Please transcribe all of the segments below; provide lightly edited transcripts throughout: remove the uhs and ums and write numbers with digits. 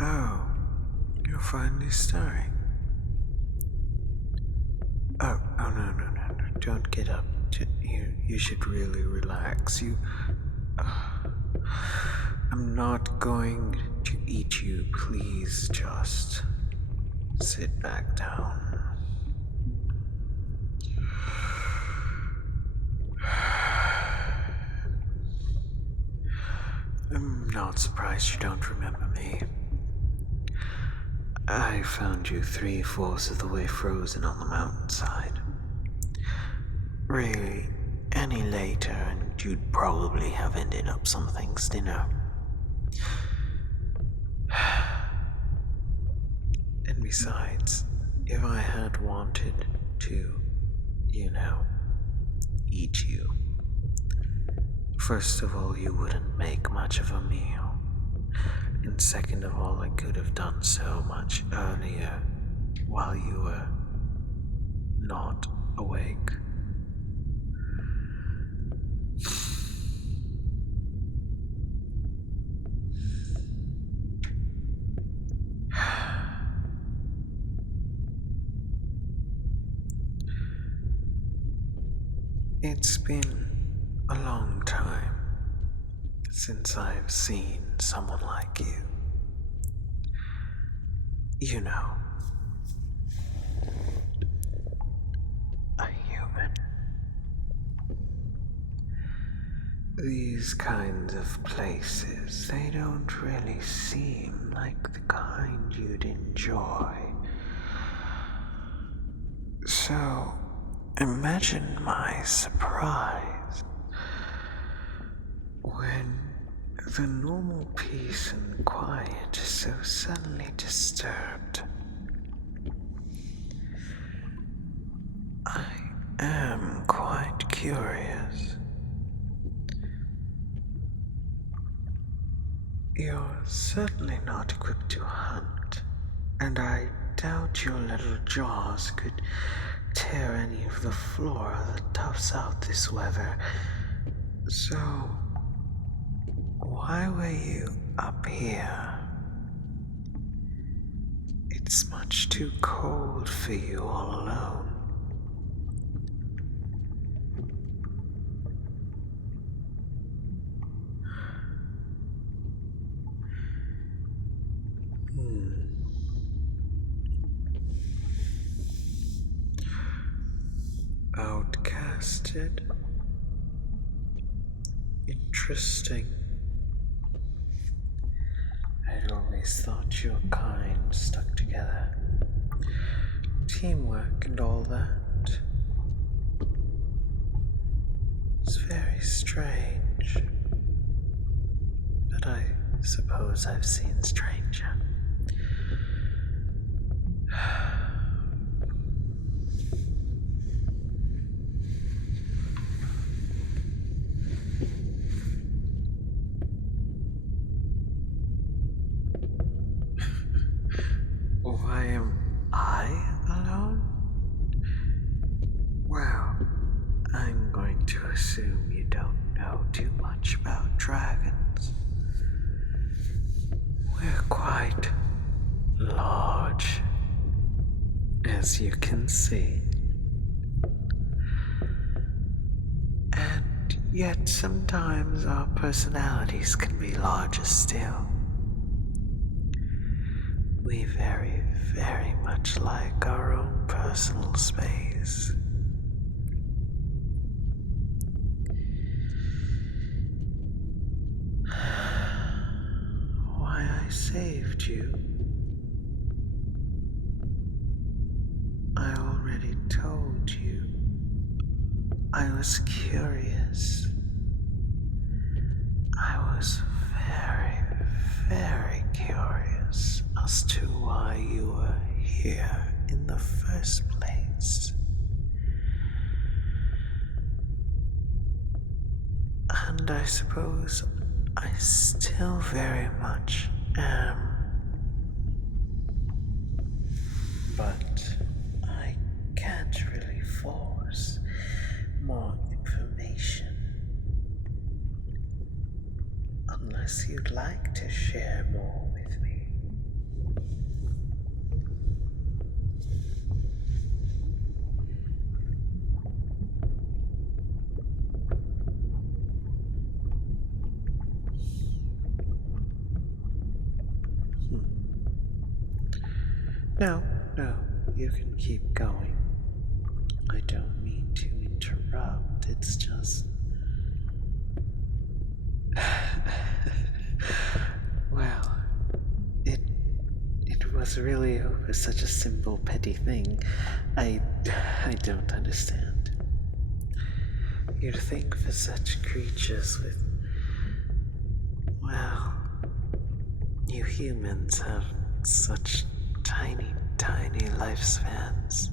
Oh, you're finally stirring. Oh, no. Don't get up. You should really relax. I'm not going to eat you. Please just sit back down. I'm not surprised you don't remember me. I found you 3/4 of the way frozen on the mountainside. Really, any later and you'd probably have ended up something's dinner. And besides, if I had wanted to, eat you, first of all, you wouldn't make much of a meal. And second of all, I could have done so much earlier while you were not awake. It's been a long time since I've seen someone like you. You know, a human. These kinds of places, they don't really seem like the kind you'd enjoy. So, imagine my surprise when the normal peace and quiet is so suddenly disturbed. I am quite curious. You're certainly not equipped to hunt, and I doubt your little jaws could tear any of the flora that toughs out this weather. So, why were you up here? It's much too cold for you all alone. Outcasted? Interesting. I'd always thought your kind stuck together. Teamwork and all that. It's very strange. But I suppose I've seen stranger. Why am I alone? Well, I'm going to assume you don't know too much about dragons. We're quite large, as you can see. And yet sometimes our personalities can be larger still. We very, very much like our own personal space. Why I saved you, I already told you. I was curious. I was very, very curious as to why you were here in the first place. And I suppose I still very much am. But I can't really force more information. Unless you'd like to share more with me. No, no, you can keep going. I don't mean to interrupt, it's just. Well, it was really over such a simple, petty thing. I don't understand. You'd think for such creatures with. Well, you humans have such tiny, tiny lifespans.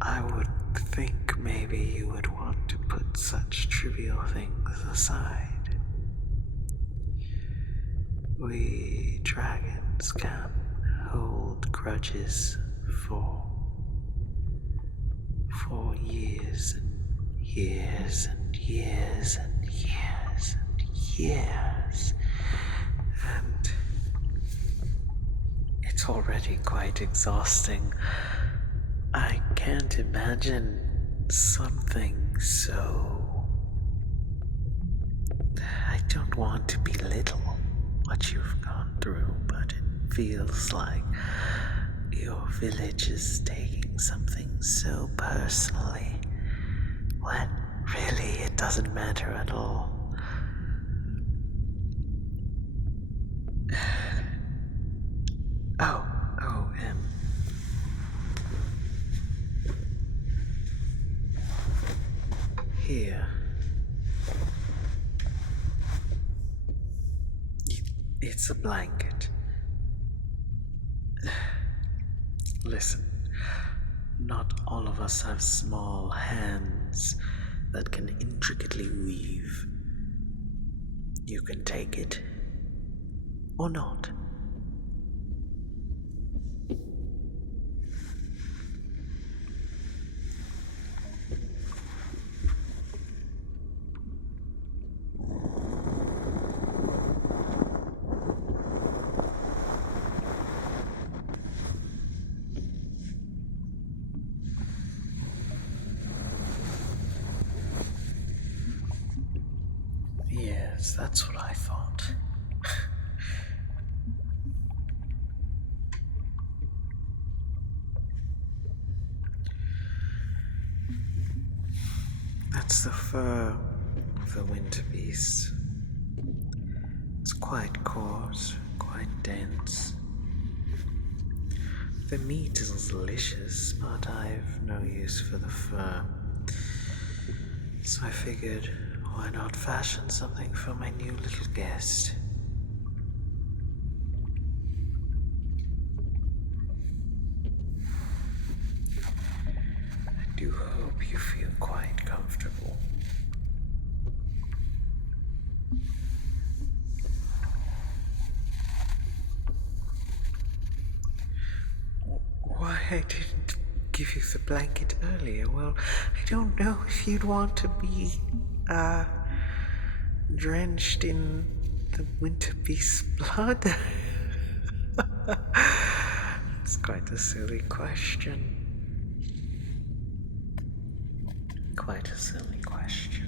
I would think maybe you would want to put such trivial things aside. We dragons can hold grudges for years and years and years and years and years. And it's already quite exhausting. I can't imagine something so. I don't want to belittle what you've gone through, but it feels like your village is taking something so personally when really it doesn't matter at all. Oh, here. It's a blanket. Listen, not all of us have small hands that can intricately weave. You can take it, or not. Yes, that's what I thought. That's the fur of the winter beast. It's quite coarse, quite dense. The meat is delicious, but I've no use for the fur. So I figured, why not fashion something for my new little guest? I do hope you feel quite comfortable. Why I didn't give you the blanket earlier? Well, I don't know if you'd want to be, drenched in the winter beast's blood. It's quite a silly question. Quite a silly question.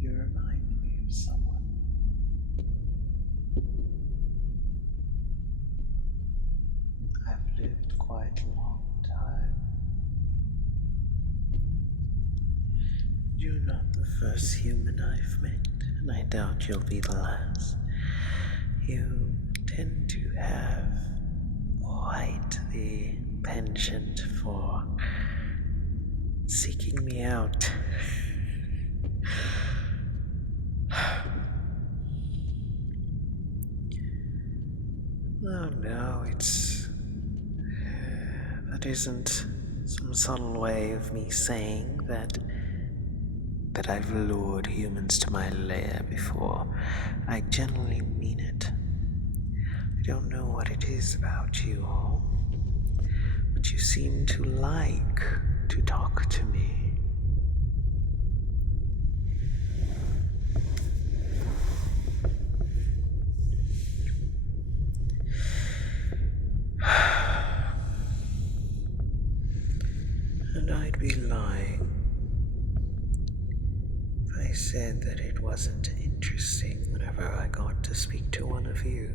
You remind me of someone. I've lived quite a long time. You're not the first human I've met, and I doubt you'll be the last. You tend to have quite the penchant for seeking me out. Oh no, that isn't some subtle way of me saying that I've lured humans to my lair before. I genuinely mean it. I don't know what it is about you all, but you seem to like to talk to me. And I'd be lying said that it wasn't interesting whenever I got to speak to one of you.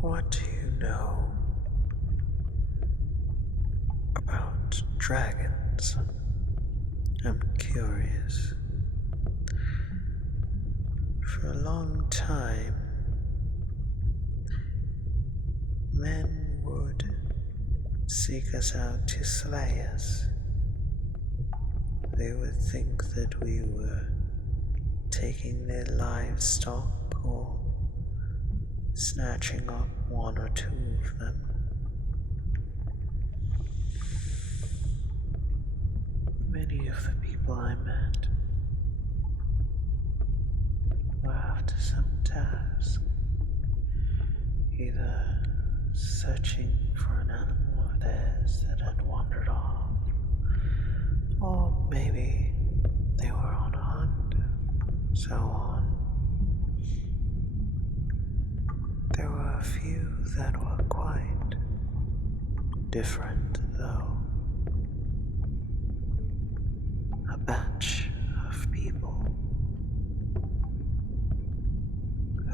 What do you know about dragons? I'm curious. For a long time, men would seek us out to slay us. They would think that we were taking their livestock or snatching up one or two of them. Many of the people I met were after some task, either searching for an animal of theirs that had wandered off, or maybe they were on a hunt, so on. There were a few that were quite different, though. A batch of people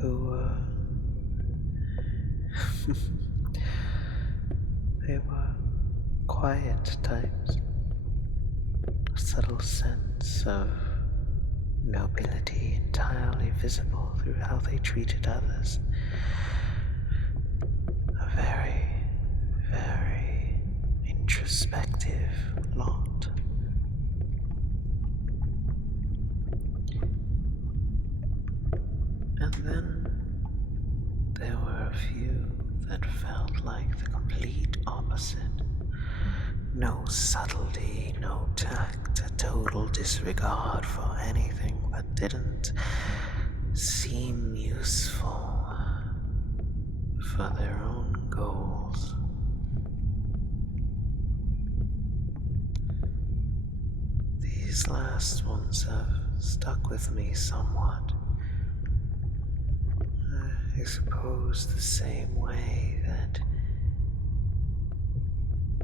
who were they were quiet types, a subtle sense of nobility entirely visible through how they treated others. A very, very introspective lot. And then there were a few that felt like the complete opposite. No subtlety, no tact, a total disregard for anything that didn't seem useful for their own goals. These last ones have stuck with me somewhat. I suppose the same way that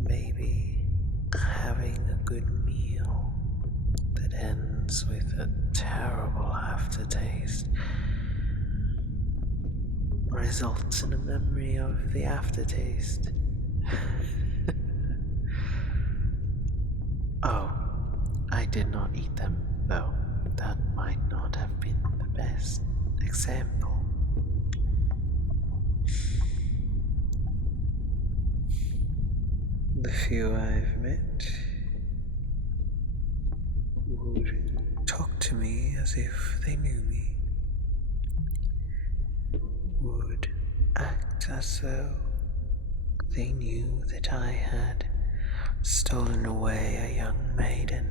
maybe having a good meal that ends with a terrible aftertaste results in a memory of the aftertaste. Oh, I did not eat them, though. That might not have been the best example. The few I've met would talk to me as if they knew me, would act as though they knew that I had stolen away a young maiden,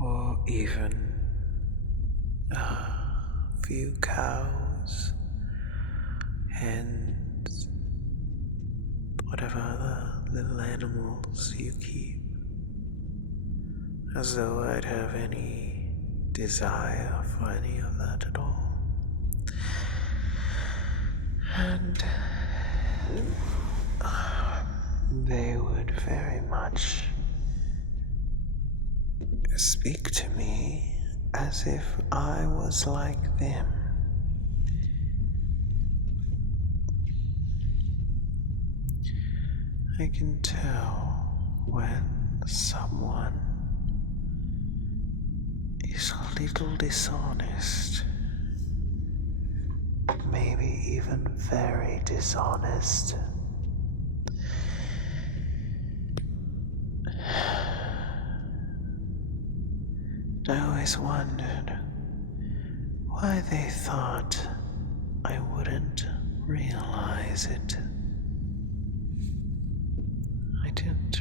or even a few cows, hens, whatever other little animals you keep, as though I'd have any desire for any of that at all. And they would very much speak to me as if I was like them. I can tell when someone is a little dishonest, maybe even very dishonest. I always wondered why they thought I wouldn't realize it.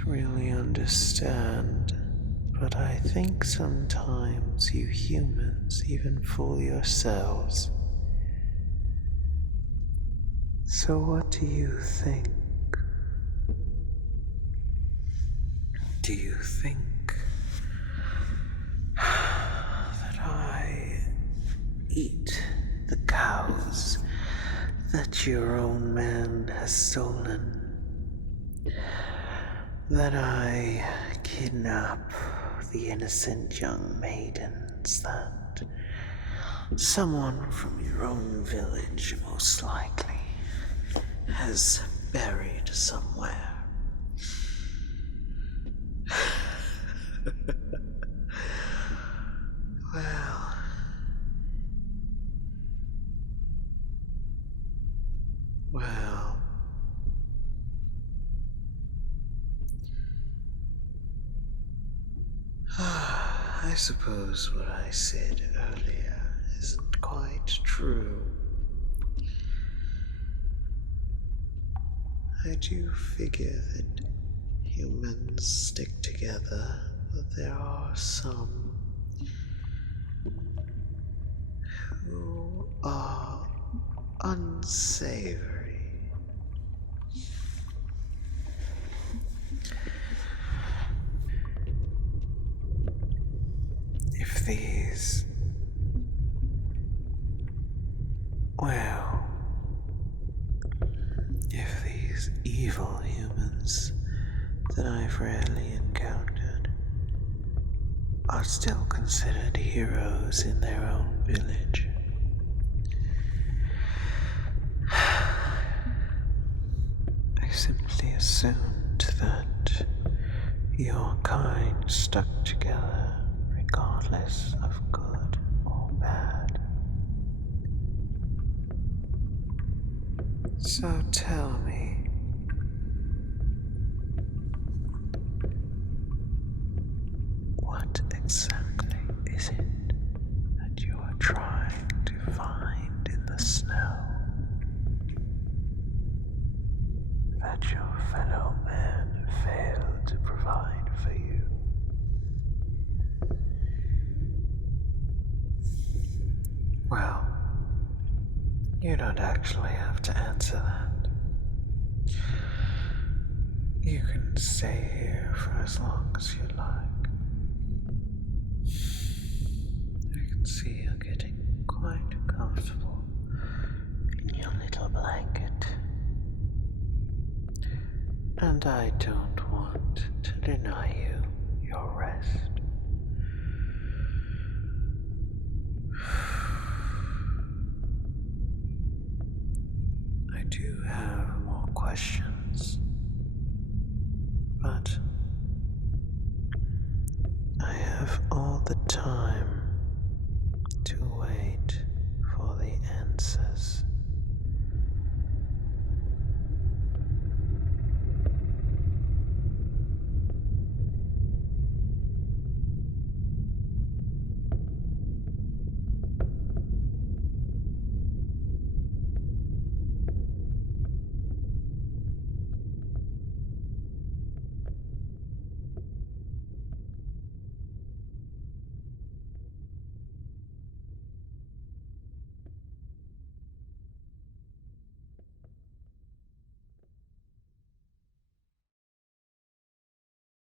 really understand, but I think sometimes you humans even fool yourselves. So what do you think? Do you think that I eat the cows that your own man has stolen? That I kidnap the innocent young maidens that someone from your own village, most likely, has buried somewhere? Well, well, I suppose what I said earlier isn't quite true. I do figure that humans stick together, but there are some who are unsavory. If these, well, if these evil humans that I've rarely encountered are still considered heroes in their own village, I simply assumed that your kind stuck together regardless of good or bad. So tell me, what exactly is it that you are trying to find in the snow that your fellow man failed to provide for you? Well, you don't actually have to answer that. You can stay here for as long as you like. I can see you're getting quite comfortable in your little blanket. And I don't want to deny you your rest. I do have more questions, but I have all the time